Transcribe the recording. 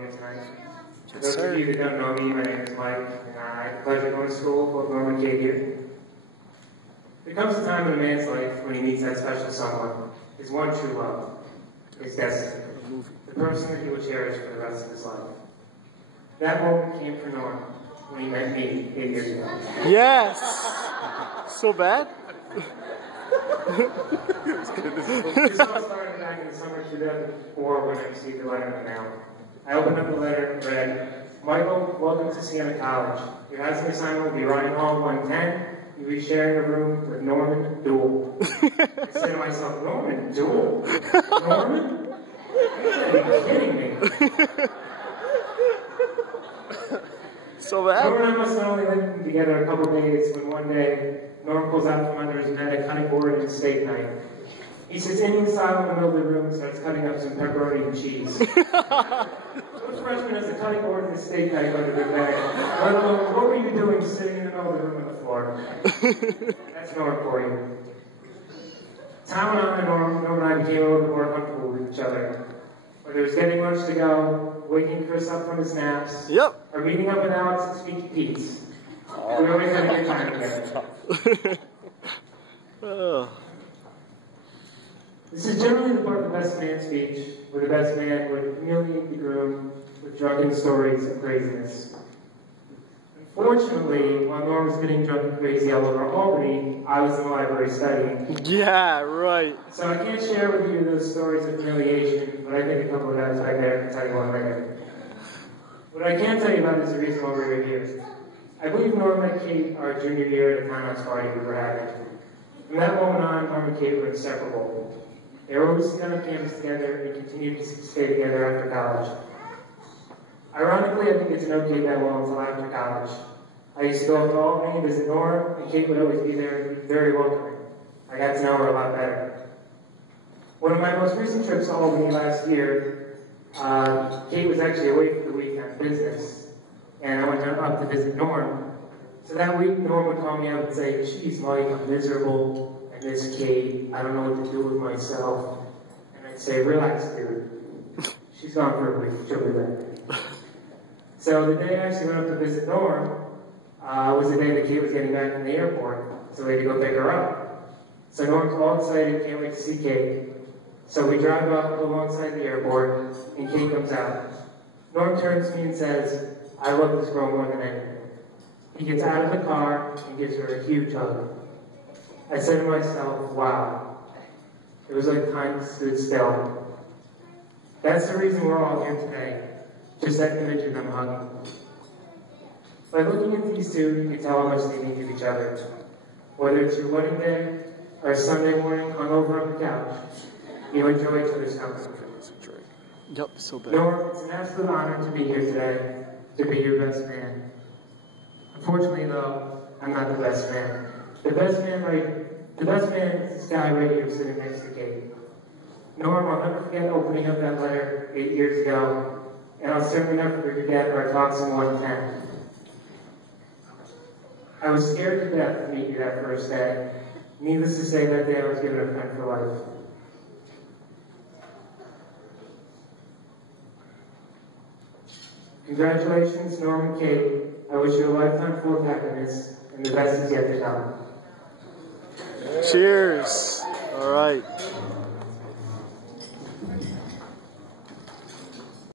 here tonight. For those of you that don't know me, my name is Mike, and I have the pleasure of going to school with Norm and Kate here. There comes a time in a man's life when he meets that special someone, his one true love, his destiny, the person that he will cherish for the rest of his life. That moment came for Norm when he met me 8 years ago. Yes! So bad? This all started back in the summer of 2004 when I received a letter in the mail. I opened up the letter and read, "Michael, welcome to Siena College. Your housing assignment will be Ryan Hall 110. You'll be sharing a room with Norman Duell." I said to myself, Norman Duell? Norman? You gotta be kidding me. So bad? Norm and I must have only lived together a couple of days when one day, Norm pulls out from under his bed a cutting board and a steak knife. He sits Indian style in the middle of the room and starts cutting up some pepperoni and cheese. Which freshman has a cutting board and a steak knife under their bed? Let alone, what were you doing sitting in the middle of the room on the floor? That's Norm for you. Time went on and Norm and I became a little bit more comfortable with each other. Whether it was getting lunch to go, waking Chris up from his naps, or meeting up with Alex at Sneaky Pete's. We always had a good time together. This is generally the part of the best man speech, where the best man would humiliate the groom with drunken stories of craziness. Unfortunately, while Norm was getting drunk and crazy all over Albany, I was in the library studying. Yeah, right. So I can't share with you those stories of humiliation, but I think a couple of guys back there can tell you one later. What I can tell you about is the reason why we were here. I believe Norm and Kate our junior year at a townhouse party we were having. From that moment on, Norm and Kate were inseparable. They were always on campus together and continued to stay together after college. Ironically, I think it's known Kate that well until after college. I used to go up to Albany and visit Norm, and Kate would always be there and be very welcoming. I got to know her a lot better. One of my most recent trips to Albany last year, Kate was actually away for the week on business, and I went up to visit Norm. So that week, Norm would call me up and say, "Geez, Mike, I'm miserable. I miss Kate. I don't know what to do with myself." And I'd say, "Relax, dude. She's gone for a week. She'll be back." So the day I actually went up to visit Norm was the day that Kate was getting back from the airport, so we had to go pick her up. So Norm's all excited, can't wait to see Kate. So we drive up alongside the airport, and Kate comes out. Norm turns to me and says, "I love this girl more than anything." He gets out of the car and gives her a huge hug. I said to myself, wow. It was like time stood still. That's the reason we're all here today. Just that image of them hugging. By looking at these two, you can tell how much they mean to each other. Whether it's your wedding day or a Sunday morning hung over on the couch, you enjoy each other's company. Yep, so bad. Norm, it's an absolute honor to be here today, to be your best man. Unfortunately, though, I'm not the best man. The best man is this guy right here sitting next to Kate. Norm, I'll never forget opening up that letter 8 years ago, and I'll certainly never forget our talks in 110. I was scared to death to meet you that first day. Needless to say, that day I was given a friend for life. Congratulations, Norm and Kate. I wish you a lifetime full of happiness, and the best is yet to come. Cheers. All right.